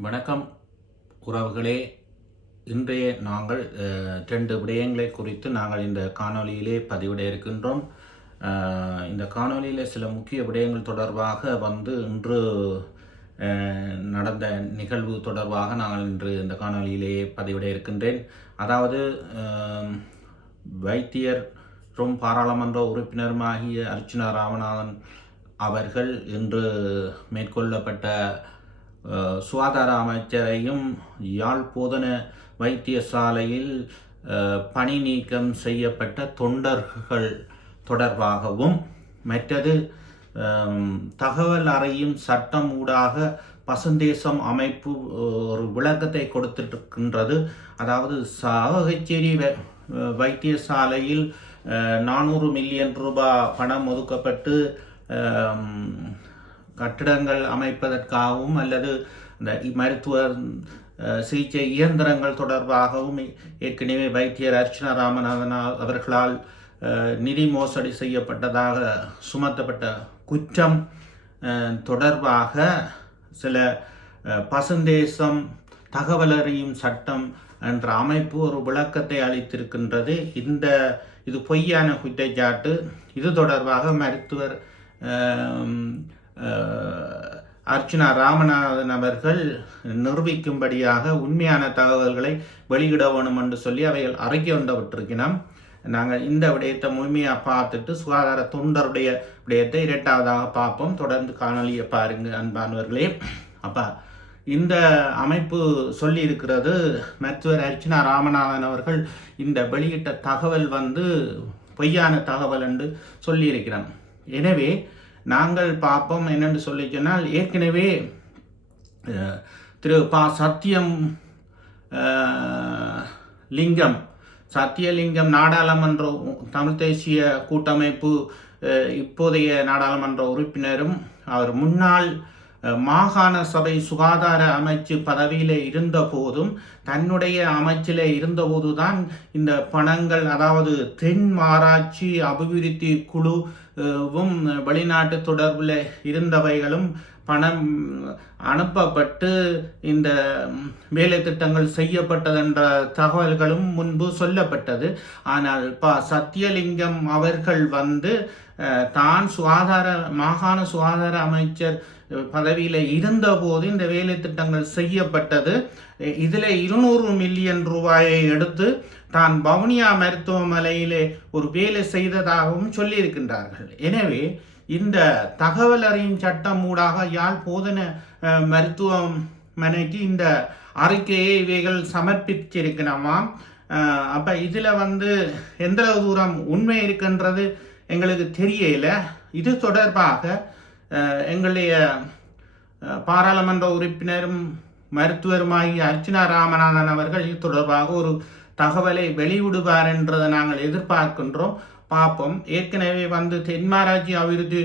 வணக்கம் உறவுகளே. இன்றைய நாங்கள் ரெண்டு விடயங்களை குறித்து நாங்கள் இந்த காணொளியிலே பதிவிட இருக்கின்றோம். இந்த காணொளியில் சில முக்கிய விடயங்கள் தொடர்பாக வந்து இன்று நடந்த நிகழ்வு தொடர்பாக நாங்கள் இன்று இந்த காணொளியிலே பதிவிட இருக்கின்றேன். அதாவது வைத்தியர் வைத்தியரும் பாராளுமன்ற உறுப்பினருமாகிய அர்ச்சுனா ராமநாதன் அவர்கள் இன்று மேற்கொள்ளப்பட்ட சுகாதார அமைச்சரையும் யாழ் போதன வைத்தியசாலையில் பணி நீக்கம் செய்யப்பட்ட தொண்டர்கள் தொடர்பாகவும் மற்றது தகவல் அறையும் சட்டம் ஊடாக பசுந்தேசம் அமைப்பு ஒரு விளக்கத்தை கொடுத்துட்ருக்கின்றது அதாவது சாவகச்சேரி வைத்தியசாலையில் நானூறு மில்லியன் ரூபாய் பணம் ஒதுக்கப்பட்டு கட்டிடங்கள் அமைப்பதற்காகவும் அல்லது இந்த மருத்துவ சிகிச்சை இயந்திரங்கள் தொடர்பாகவும் ஏற்கனவே வைத்தியர் அர்ச்சனா ராமநாதன் அவர்களால் நிதி மோசடி செய்யப்பட்டதாக சுமத்தப்பட்ட குற்றம் தொடர்பாக சில பசுந்தேசம் தகவல் அறியும் சட்டம் என்ற அமைப்பு ஒரு விளக்கத்தை அளித்திருக்கின்றது. இந்த இது பொய்யான குற்றச்சாட்டு. இது தொடர்பாக மருத்துவர் அர்ச்சனா ராமநாதன் அவர்கள் நிரூபிக்கும்படியாக உண்மையான தகவல்களை வெளியிட வேணும் என்று சொல்லி அவைகள் அறிக்கை ஒன்றை நாங்கள் இந்த விடயத்தை முழுமையாக பார்த்துட்டு சுகாதார தொண்டருடைய விடயத்தை இரண்டாவதாக பார்ப்போம். தொடர்ந்து காணொலியை பாருங்க அன்பானவர்களே. அப்பா இந்த அமைப்பு சொல்லி இருக்கிறது மருத்துவர் அர்ச்சனா ராமநாதன் அவர்கள் இந்த வெளியிட்ட தகவல் வந்து பொய்யான தகவல் என்று சொல்லியிருக்கிறான் எனவே நாங்கள் பார்ப்போம் என்னென்று சொல்லி சொன்னால் ஏற்கனவே திரு பா சத்தியம் லிங்கம் சத்தியலிங்கம் நாடாளுமன்ற தமிழ் தேசிய கூட்டமைப்பு இப்போதைய நாடாளுமன்ற உறுப்பினரும் அவர் முன்னாள் மாகாண சபை சுகாதார அமைச்சு பதவியில் இருந்த போதும் தன்னுடைய அமைச்சில் இருந்தபோதுதான் இந்த பணங்கள் அதாவது தென் மாராட்சி அபிவிருத்தி குழுவும் வெளிநாட்டு தொடர்பில் இருந்தவைகளும் பணம் அனுப்பப்பட்டு இந்த வேலை திட்டங்கள் செய்யப்பட்டதென்ற தகவல்களும் முன்பு சொல்லப்பட்டது. ஆனால் ப சத்தியலிங்கம் அவர்கள் வந்து தான் சுகாதார மாகாண சுகாதார அமைச்சர் பதவியில் இருந்தபோது இந்த வேலை திட்டங்கள் செய்யப்பட்டது. இதில் இருநூறு மில்லியன் ரூபாயை எடுத்து தான் வவுனியா மருத்துவமனையிலே ஒரு வேலை செய்ததாகவும் சொல்லியிருக்கின்றார்கள். எனவே இந்த தகவல் அறியும் சட்டம் ஊடாக யாழ் போதன மருத்துவமனைக்கு இந்த அறிக்கையை இவைகள் சமர்ப்பிச்சிருக்கணுமாம் அப்போ இதில் வந்து எந்த தூரம் உண்மை இருக்கின்றது எங்களுக்கு தெரியல. இது தொடர்பாக எங்களுடைய பாராளுமன்ற உறுப்பினரும் மருத்துவருமாகிய அர்ச்சனா ராமநாதன் அவர்கள் இது தொடர்பாக ஒரு தகவலை வெளியிடுவார் என்றதை நாங்கள் எதிர்பார்க்கின்றோம். பார்ப்போம். ஏற்கனவே வந்து தென்மாராட்சி அபிவிருத்தி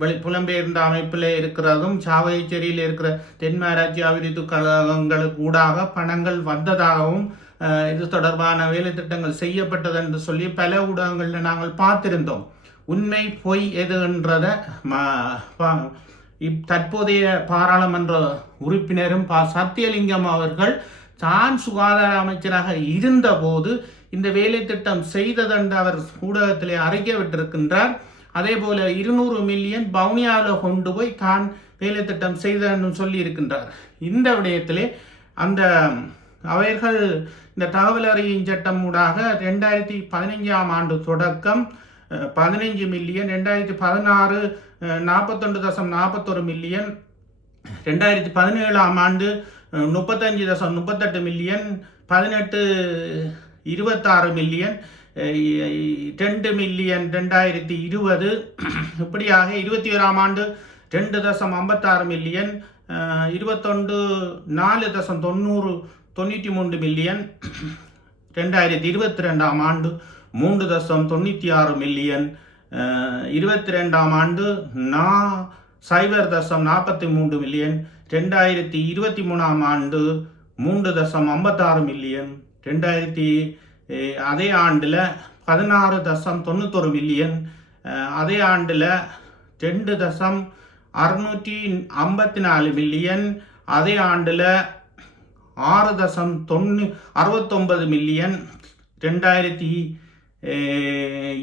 வெளி புலம்பெயர்ந்த அமைப்பில் இருக்கிறதும் சாவகச்சேரியில் இருக்கிற தென்மாராட்சி அபிவிருத்தி கழகங்களுக்கு ஊடாக பணங்கள் வந்ததாகவும் இது தொடர்பான வேலை திட்டங்கள் செய்யப்பட்டது என்று சொல்லி பல ஊடகங்களில் நாங்கள் பார்த்திருந்தோம். உண்மை பொய் எதுன்றத ம- இப் தற்போதைய பாராளுமன்ற உறுப்பினரும் பா சத்தியலிங்கம் அவர்கள் தான் சுகாதார அமைச்சராக இருந்தபோது இந்த வேலை திட்டம் செய்ததென்று அவர் ஊடகத்திலே அறிக்கை விட்டிருக்கின்றார். அதே போல இருநூறு மில்லியன் பவுனியாவில் கொண்டு போய் தான் வேலை திட்டம் செய்தன்னு சொல்லி இருக்கின்றார். இந்த விடயத்திலே அந்த அவர்கள் இந்த தகவல் அறியும் சட்டம் ஊடாக ரெண்டாயிரத்தி பதினைஞ்சாம் ஆண்டு தொடக்கம் பதினைஞ்சு மில்லியன் ரெண்டாயிரத்தி பதினாறு நாற்பத்தொன்று தசம் நாற்பத்தொரு மில்லியன் ரெண்டாயிரத்தி பதினேழாம் ஆண்டு முப்பத்தஞ்சு தசம் முப்பத்தெட்டு மில்லியன் பதினெட்டு இருபத்தாறு மில்லியன் ரெண்டு மில்லியன் ரெண்டாயிரத்தி இருபது இப்படியாக இருபத்தி ஓராம் ஆண்டு ரெண்டு தசம் ஐம்பத்தாறு மில்லியன் இருபத்தொண்டு இருபத்தொன்று நாலு தசம் தொண்ணூறு தொண்ணூற்றி மூன்று மில்லியன் ரெண்டாயிரத்தி இருபத்தி ரெண்டாம் ஆண்டு மூன்று தசம் தொண்ணூற்றி ஆறு மில்லியன் இருபத்தி ரெண்டாம் ஆண்டு நா சைபர் தசம் நாற்பத்தி மூன்று மில்லியன் ரெண்டாயிரத்தி இருபத்தி மூணாம் ஆண்டு மூன்று தசம் ஐம்பத்தாறு மில்லியன் ரெண்டாயிரத்தி அதே ஆண்டில் பதினாறு தசம் தொண்ணூத்தொரு மில்லியன் அதே ஆண்டில் ரெண்டு தசம் அறுநூற்றி ஐம்பத்தி நாலு மில்லியன் அதே ஆண்டில் ஆறு தசம் தொண்ணூ அறுபத்தொன்பது மில்லியன் ரெண்டாயிரத்தி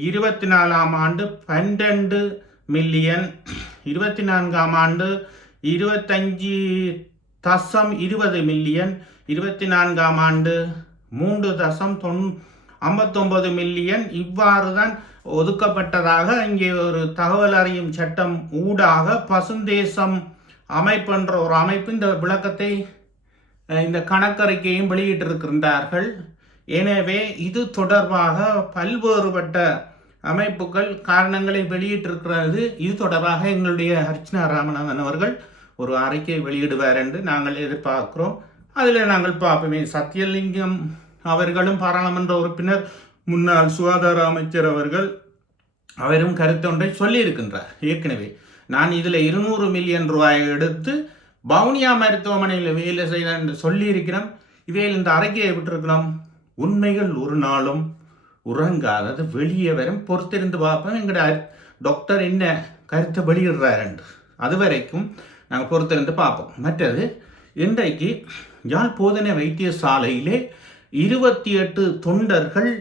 இருபத்தி நாலாம் ஆண்டு பன்னெண்டு மில்லியன். இருபத்தி நான்காம் ஆண்டு இருபத்தஞ்சி தசம் இருபது மில்லியன். இருபத்தி நான்காம் ஆண்டு மூன்று தசம் தொன் ஐம்பத்தொம்பது மில்லியன். இவ்வாறு தான் ஒதுக்கப்பட்டதாக இங்கே ஒரு தகவல் அறியும் சட்டம் ஊடாக பசுந்தேசம் அமைப்புன்ற ஒரு அமைப்பு இந்த விளக்கத்தை இந்த கணக்கறிக்கையும் வெளியிட்டிருக்கின்றார்கள். எனவே இது தொடர்பாக பல்வேறுபட்ட அமைப்புகள் காரணங்களை வெளியிட்டிருக்கிறது. இது தொடர்பாக எங்களுடைய அர்ச்சனா ராமநாதன் அவர்கள் ஒரு அறிக்கை வெளியிடுவார் என்று நாங்கள் எதிர்பார்க்கிறோம். அதில் நாங்கள் பார்ப்போமே. சத்தியலிங்கம் அவர்களும் பாராளுமன்ற உறுப்பினர் முன்னாள் சுகாதார அமைச்சர் அவர்கள் அவரும் கருத்தொன்றை சொல்லியிருக்கின்றார். ஏற்கனவே நான் இதில் இருநூறு மில்லியன் ரூபாயை எடுத்து பவுனியா மருத்துவமனையில் வேலை செய்யலாம் என்று சொல்லியிருக்கிறோம். இவையில் இந்த அறிக்கையை விட்டிருக்கிறோம். உண்மைகள் ஒரு நாளும் உறங்காதது. வெளியே வரும் பொறுத்திருந்து பார்ப்போம். எங்களோட டாக்டர் என்ன கருத்தை வெளியிடுறார் அது வரைக்கும் நாங்கள் பொறுத்திருந்து பார்ப்போம். மற்றது இன்றைக்கு யாழ் போதனை வைத்தியசாலையிலே இருபத்தி எட்டு தொண்டர்கள்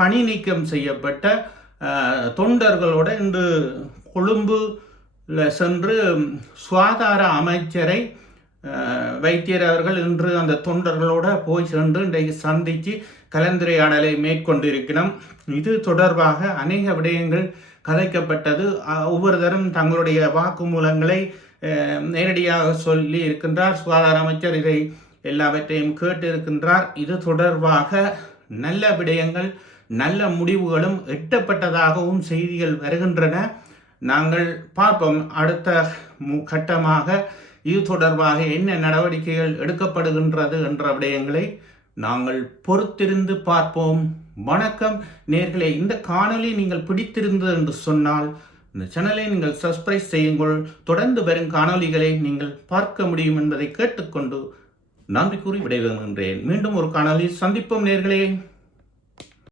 பணி நீக்கம் செய்யப்பட்ட தொண்டர்களோட இன்று கொழும்புல சென்று சுகாதார அமைச்சரை வைத்தியர் அவர்கள் இன்று அந்த தொண்டர்களோடு போய் சென்று இன்றைக்கு சந்தித்து கலந்துரையாடலை மேற்கொண்டிருக்கிறோம். இது தொடர்பாக அநேக விடயங்கள் கலைக்கப்பட்டது ஒவ்வொருத்தரும் தங்களுடைய வாக்குமூலங்களை நேரடியாக சொல்லி இருக்கின்றார். சுகாதார அமைச்சர் இதை எல்லாவற்றையும் கேட்டு இருக்கின்றார். இது தொடர்பாக நல்ல விடயங்கள் நல்ல முடிவுகளும் எட்டப்பட்டதாகவும் செய்திகள் வருகின்றன. நாங்கள் பார்ப்போம். அடுத்த மு- கட்டமாக இது தொடர்பாக என்ன நடவடிக்கைகள் எடுக்கப்படுகின்றது என்ற விடயங்களை நாங்கள் பொறுத்திருந்து பார்ப்போம். வணக்கம். நேர்களே இந்த காணொளி நீங்கள் பிடித்திருந்தது என்று சொன்னால் இந்த சேனலை நீங்கள் சப்ஸ்கிரைப் செய்யுங்கள். தொடர்ந்து வரும் காணொளிகளை நீங்கள் பார்க்க முடியும் என்பதை கேட்டுக்கொண்டு நன்றி கூறி விடைபெறுகின்றேன். மீண்டும் ஒரு காணொளி சந்திப்போம் நேர்களே.